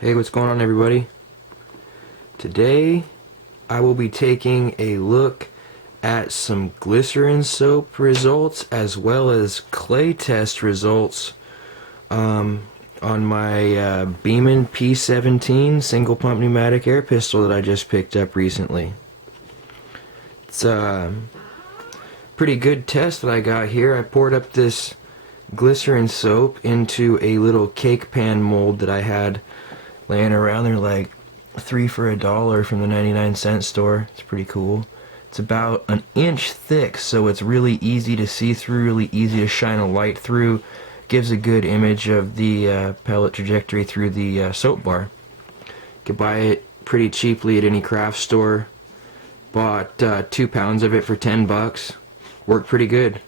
Hey, what's going on, everybody? Today I will be taking a look at some glycerin soap results as well as clay test results on my Beeman P17 single pump pneumatic air pistol that I just picked up recently. It's a pretty good test that I got here. I poured up this glycerin soap into a little cake pan mold that I had laying around. They're like 3 for $1 from the 99-cent store. It's pretty cool. It's about an inch thick, so it's really easy to see through, really easy to shine a light through. Gives a good image of the pellet trajectory through the soap bar. You can buy it pretty cheaply at any craft store. Bought 2 pounds of it for 10 bucks. Worked pretty good.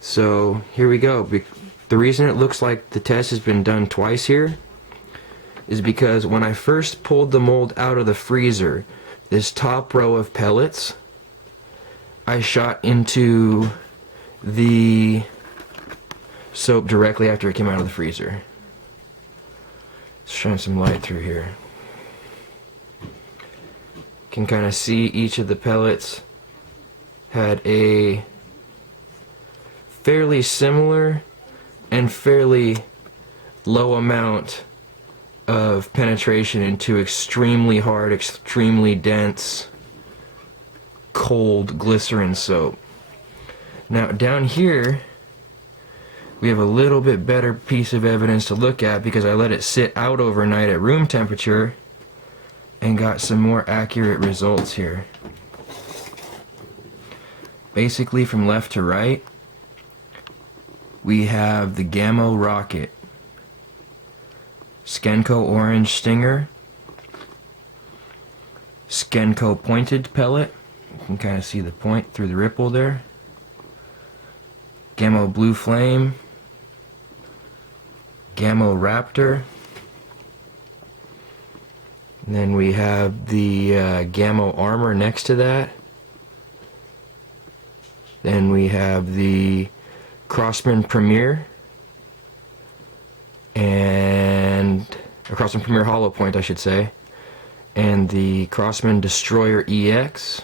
So here we go. The reason it looks like the test has been done twice here is because when I first pulled the mold out of the freezer, this top row of pellets I shot into the soap directly after it came out of the freezer. Let's shine some light through here. Can kind of see each of the pellets had a fairly similar and fairly low amount of penetration into extremely hard, extremely dense, cold glycerin soap. Now down here we have a little bit better piece of evidence to look at because I let it sit out overnight at room temperature and got some more accurate results here. Basically, from left to right, we have the Gammo Rocket, Skenco Orange Stinger, Skenco Pointed Pellet. You can kind of see the point through the ripple there. Gammo Blue Flame, Gammo Raptor, and then we have the Gammo Armor next to that. Then we have the Crossman Premier and a Crossman Premier Hollow Point, I should say, and the Crossman Destroyer EX,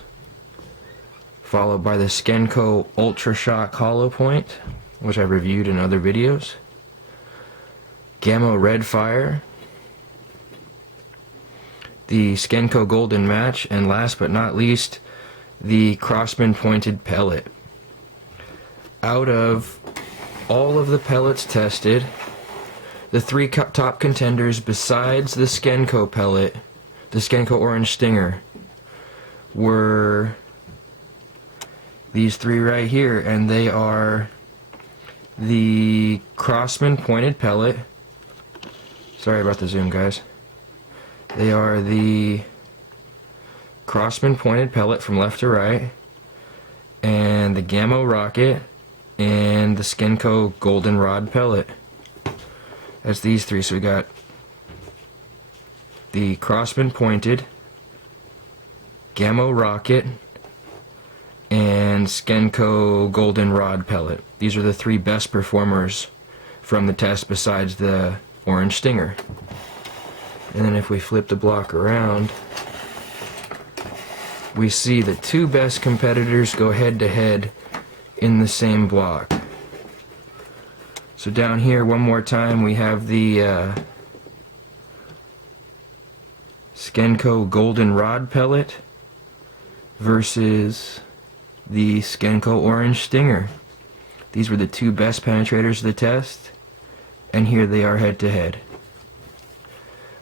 followed by the Skenco Ultra Shock Hollow Point, which I've reviewed in other videos, Gammo Red Fire, the Skenco Golden Match, and last but not least, the Crossman Pointed Pellet. Out of all of the pellets tested, the 3 top contenders besides the Skenco pellet, the Skenco Orange Stinger, were these 3 right here, and they are the Crossman Pointed Pellet. Sorry about the zoom, guys. They are the Crossman Pointed Pellet from left to right, and the Gammo Rocket, and the Skenco Golden Rod Pellet. That's these 3. So we got the Crossman Pointed, Gammo Rocket, and Skenco Golden Rod Pellet. These are the 3 best performers from the test besides the Orange Stinger. And then if we flip the block around, we see the 2 best competitors go head to head in the same block. So down here one more time we have the Skenco Golden Rod Pellet versus the Skenco Orange Stinger. These were the 2 best penetrators of the test, and here they are head to head.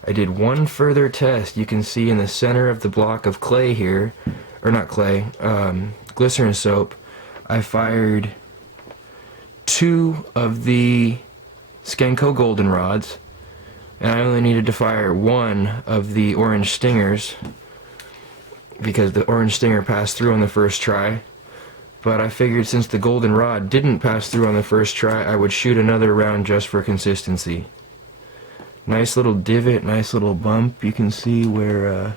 I did one further test. You can see in the center of the block of clay here, or not clay, glycerin soap, I fired 2 of the Skenco Golden Rods, and I only needed to fire 1 of the Orange Stingers because the Orange Stinger passed through on the first try. But I figured since the Golden Rod didn't pass through on the first try, I would shoot another round just for consistency. Nice little divot, nice little bump. You can see where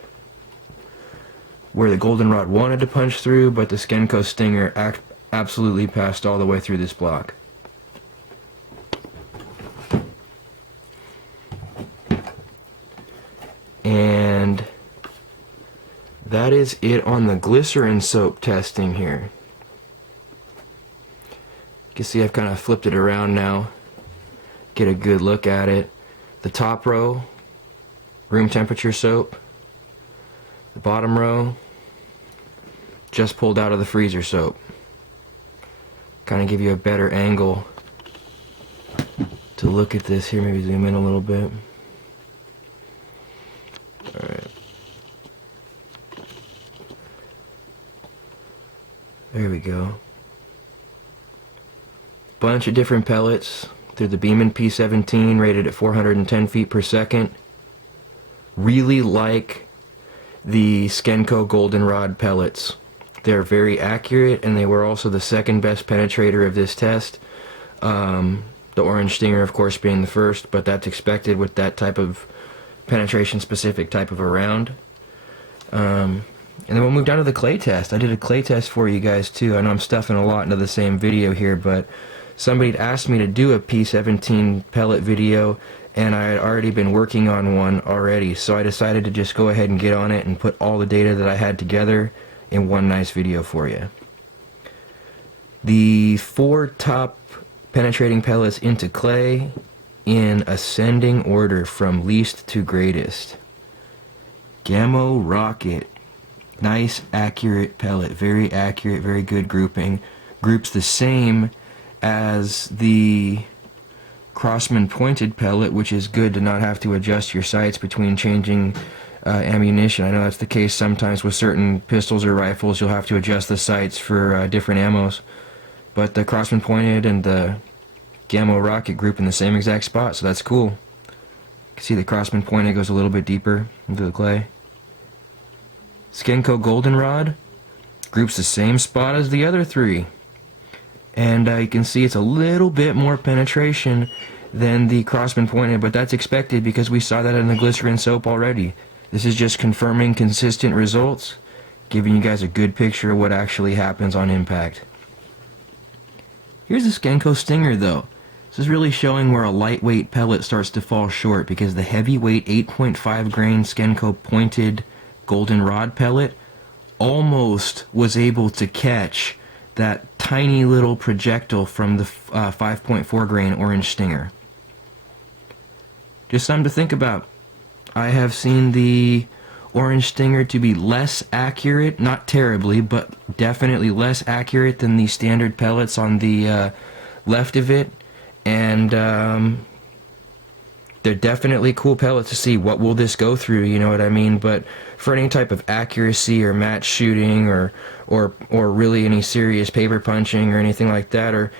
the Golden Rod wanted to punch through, but the Skenco Stinger absolutely passed all the way through this block. And that is it on the glycerin soap testing here. You can see I've kind of flipped it around now, get a good look at it. The top row, room temperature soap. The bottom row, just pulled out of the freezer soap. Kind of give you a better angle to look at this here. Maybe zoom in a little bit. Alright. There we go. Bunch of different pellets through the Beeman P17, rated at 410 feet per second. Really like the Skenco goldenrod pellets. They're very accurate, and they were also the second best penetrator of this test. The orange stinger, of course, being the first, but that's expected with that type of penetration-specific type of a round. And then we'll move down to the clay test. I did a clay test for you guys too. I know I'm stuffing a lot into the same video here, but somebody had asked me to do a P17 pellet video, and I had already been working on one already, so I decided to just go ahead and get on it and put all the data that I had together in one nice video for you. The 4 top penetrating pellets into clay in ascending order from least to greatest. Gamma Rocket. Nice, accurate pellet. Very accurate, very good grouping. Groups the same as the Crossman pointed pellet, which is good to not have to adjust your sights between changing ammunition. I know that's the case sometimes with certain pistols or rifles. You'll have to adjust the sights for different ammos. But the Crossman pointed and the Gamma Rocket group in the same exact spot, so that's cool. You can see the Crossman pointed goes a little bit deeper into the clay. Skenco goldenrod groups the same spot as the other 3. And you can see it's a little bit more penetration than the Crossman pointed, but that's expected because we saw that in the glycerin soap already. This is just confirming consistent results, giving you guys a good picture of what actually happens on impact. Here's the Skenco stinger though. This is really showing where a lightweight pellet starts to fall short, because the heavyweight 8.5 grain Skenco pointed goldenrod pellet almost was able to catch that tiny little projectile from the 5.4 grain orange stinger. Just something to think about. I have seen the orange stinger to be less accurate, not terribly, but definitely less accurate than the standard pellets on the left of it, and they're definitely cool pellets to see what will this go through, you know what I mean. But for any type of accuracy or match shooting or really any serious paper punching or anything like that, or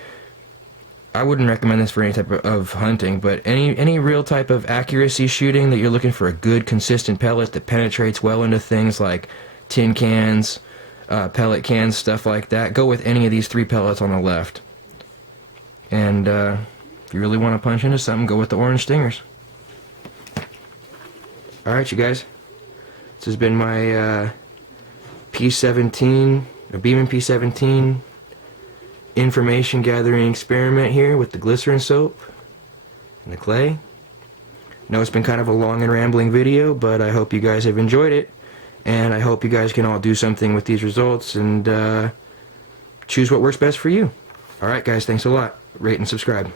I wouldn't recommend this for any type of hunting, but any real type of accuracy shooting that you're looking for a good consistent pellet that penetrates well into things like tin cans, pellet cans, stuff like that, go with any of these 3 pellets on the left. And if you really want to punch into something, go with the orange stingers. Alright, you guys, this has been my P17, a Beeman P17 information gathering experiment here with the glycerin soap and the clay. I know it's been kind of a long and rambling video, but I hope you guys have enjoyed it, and I hope you guys can all do something with these results and choose what works best for you. Alright guys, thanks a lot. Rate and subscribe.